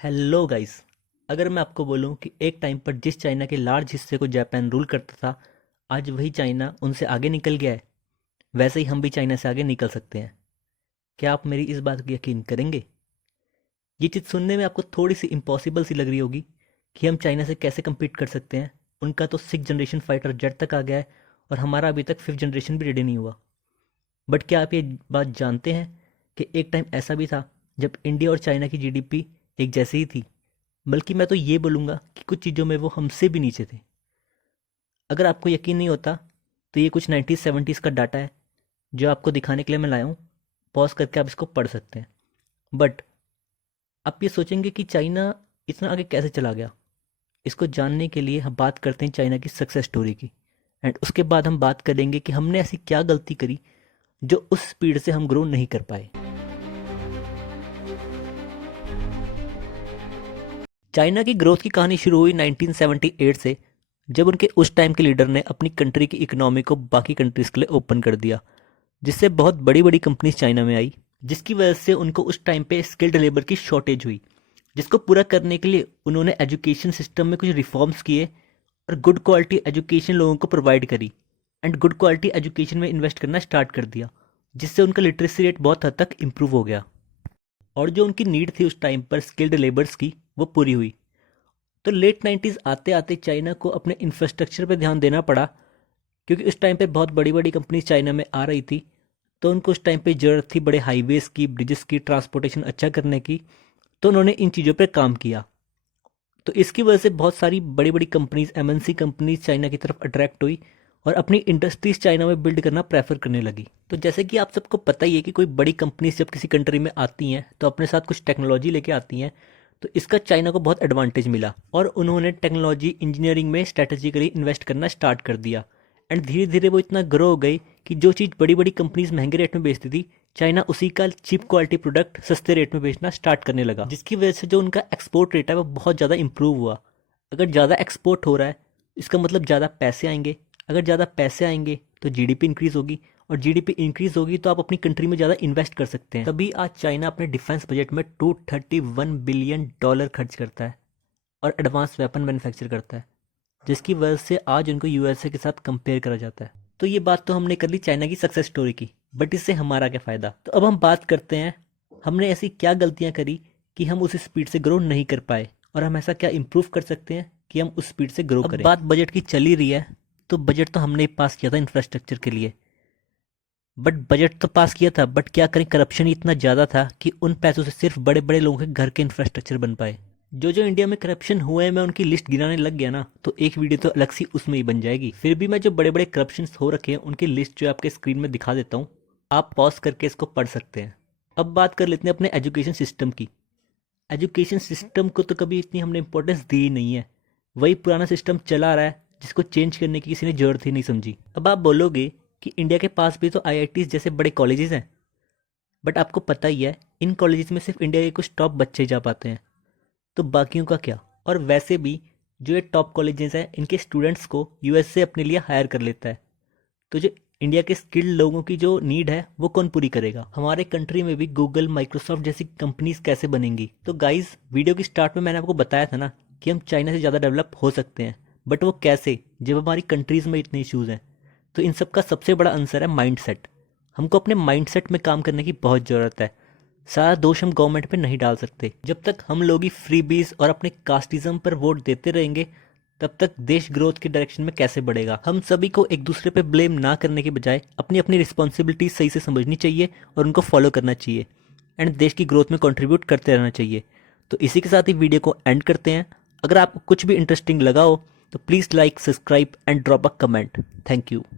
Hello guys. अगर मैं आपको बोलूं कि एक टाइम पर जिस चाइना के लार्ज हिस्से को जापान रूल करता था, आज वही चाइना उनसे आगे निकल गया है। वैसे ही हम भी चाइना से आगे निकल सकते हैं। क्या आप मेरी इस बात को यकीन करेंगे? ये चीज़ सुनने में आपको थोड़ी सी इम्पॉसिबल सी लग रही होगी कि हम चाइना से कैसे compete कर सकते हैं। उनका तो 6 जनरेशन फाइटर जेट तक आ गया है और हमारा अभी तक 5th जनरेशन भी रेडी नहीं हुआ। बट क्या आप ये बात जानते हैं कि एक टाइम ऐसा भी था जब इंडिया और चाइना की जीडीपी एक जैसी ही थी? बल्कि मैं तो ये बोलूँगा कि कुछ चीज़ों में वो हमसे भी नीचे थे। अगर आपको यकीन नहीं होता तो ये कुछ 1970s का डाटा है जो आपको दिखाने के लिए मैं लाया हूँ। पॉज करके आप इसको पढ़ सकते हैं। बट आप ये सोचेंगे कि चाइना इतना आगे कैसे चला गया। इसको जानने के लिए हम बात करते हैं चाइना की सक्सेस स्टोरी की। एंड उसके बाद हम बात करेंगे कि हमने ऐसी क्या गलती करी जो उस स्पीड से हम ग्रो नहीं कर पाए। चाइना की ग्रोथ की कहानी शुरू हुई 1978 से, जब उनके उस टाइम के लीडर ने अपनी कंट्री की इकोनॉमी को बाकी कंट्रीज के लिए ओपन कर दिया, जिससे बहुत बड़ी बड़ी कंपनीज चाइना में आई, जिसकी वजह से उनको उस टाइम पे स्किल्ड लेबर की शॉर्टेज हुई, जिसको पूरा करने के लिए उन्होंने एजुकेशन सिस्टम में कुछ रिफॉर्म्स किए और गुड क्वालिटी एजुकेशन लोगों को प्रोवाइड करी। एंड गुड क्वालिटी एजुकेशन में इन्वेस्ट करना स्टार्ट कर दिया, जिससे उनका लिटरेसी रेट बहुत हद तक इम्प्रूव हो गया और जो उनकी नीड थी उस टाइम पर स्किल्ड लेबर्स की, वो पूरी हुई। तो लेट 90s आते आते चाइना को अपने इंफ्रास्ट्रक्चर पे ध्यान देना पड़ा, क्योंकि उस टाइम पे बहुत बड़ी बड़ी कंपनीज चाइना में आ रही थी। तो उनको उस टाइम पे ज़रूरत थी बड़े हाईवेज़ की, ब्रिजेस की, ट्रांसपोर्टेशन अच्छा करने की। तो उन्होंने इन चीज़ों पे काम किया। तो इसकी वजह से बहुत सारी बड़ी बड़ी कंपनीज, एमएनसी कंपनीज चाइना की तरफ अट्रैक्ट हुई और अपनी इंडस्ट्रीज चाइना में बिल्ड करना प्रेफर करने लगी। तो जैसे कि आप सबको पता ही है कि कोई बड़ी कंपनीज जब किसी कंट्री में आती हैं तो अपने साथ कुछ टेक्नोलॉजी लेके आती हैं। तो इसका चाइना को बहुत एडवांटेज मिला और उन्होंने टेक्नोलॉजी इंजीनियरिंग में स्ट्रेटेजिकली इन्वेस्ट करना स्टार्ट कर दिया। एंड धीरे धीरे वो इतना ग्रो हो गई कि जो चीज़ बड़ी बड़ी कंपनीज महंगे रेट में बेचती थी, चाइना उसी का चीप क्वालिटी प्रोडक्ट सस्ते रेट में बेचना स्टार्ट करने लगा, जिसकी वजह से जो उनका एक्सपोर्ट रेट है वो बहुत ज़्यादा इंप्रूव हुआ। अगर ज़्यादा एक्सपोर्ट हो रहा है, इसका मतलब ज़्यादा पैसे आएंगे। अगर ज़्यादा पैसे आएंगे तो जीडीपी इंक्रीज़ होगी, और जीडीपी इंक्रीज़ होगी तो आप अपनी कंट्री में ज़्यादा इन्वेस्ट कर सकते हैं। तभी आज चाइना अपने डिफेंस बजट में $231 बिलियन खर्च करता है और एडवांस वेपन मैन्युफैक्चर करता है, जिसकी वजह से आज उनको यूएसए के साथ कंपेयर करा जाता है। तो ये बात तो हमने कर ली चाइना की सक्सेस स्टोरी की, बट इससे हमारा क्या फ़ायदा। तो अब हम बात करते हैं हमने ऐसी क्या गलतियां करी कि हम उस स्पीड से ग्रो नहीं कर पाए, और हम ऐसा क्या इम्प्रूव कर सकते हैं कि हम उस स्पीड से ग्रो करें। बात बजट की चल ही रही है, तो बजट तो हमने पास किया था इंफ्रास्ट्रक्चर के लिए। बट बजट तो पास किया था, बट क्या करें, करप्शन ही इतना ज़्यादा था कि उन पैसों से सिर्फ बड़े बड़े लोगों के घर के इंफ्रास्ट्रक्चर बन पाए। जो जो इंडिया में करप्शन हुए हैं, मैं उनकी लिस्ट गिनाने लग गया ना तो एक वीडियो तो अलग सी उसमें ही बन जाएगी। फिर भी मैं जो बड़े बड़े करप्शन हो रखे हैं उनकी लिस्ट जो आपके स्क्रीन में दिखा देता हूँ, आप पॉज करके इसको पढ़ सकते हैं। अब बात कर लेते हैं अपने एजुकेशन सिस्टम की। एजुकेशन सिस्टम को तो कभी इतनी हमने इंपॉर्टेंस दी ही नहीं है। वही पुराना सिस्टम चला आ रहा है जिसको चेंज करने की किसी ने जरूरत ही नहीं समझी। अब आप बोलोगे कि इंडिया के पास भी तो आईआईटीज जैसे बड़े कॉलेजेस हैं, बट आपको पता ही है इन कॉलेजेस में सिर्फ इंडिया के कुछ टॉप बच्चे जा पाते हैं, तो बाकियों का क्या। और वैसे भी जो ये टॉप कॉलेजेस हैं, इनके स्टूडेंट्स को यूएसए अपने लिए हायर कर लेता है। तो जो इंडिया के स्किल्ड लोगों की जो नीड है वो कौन पूरी करेगा। हमारे कंट्री में भी गूगल, माइक्रोसॉफ्ट जैसी कंपनीज कैसे बनेंगी। तो गाइस, वीडियो की स्टार्ट में मैंने आपको बताया था ना कि हम चाइना से ज़्यादा डेवलप हो सकते हैं, बट वो कैसे, जब हमारी कंट्रीज़ में इतने इश्यूज़ हैं। तो इन सब का सबसे बड़ा आंसर है माइंडसेट। हमको अपने माइंडसेट में काम करने की बहुत ज़रूरत है। सारा दोष हम गवर्नमेंट पे नहीं डाल सकते। जब तक हम लोग ही फ्रीबीज और अपने कास्टिज्म पर वोट देते रहेंगे, तब तक देश ग्रोथ की डायरेक्शन में कैसे बढ़ेगा। हम सभी को एक दूसरे पे ब्लेम ना करने के बजाय अपनी अपनी रिस्पॉन्सिबिलिटी सही से समझनी चाहिए और उनको फॉलो करना चाहिए, एंड देश की ग्रोथ में कंट्रीब्यूट करते रहना चाहिए। तो इसी के साथ ही वीडियो को एंड करते हैं। अगर आपको कुछ भी इंटरेस्टिंग लगा हो तो please like, subscribe and drop a comment. Thank you.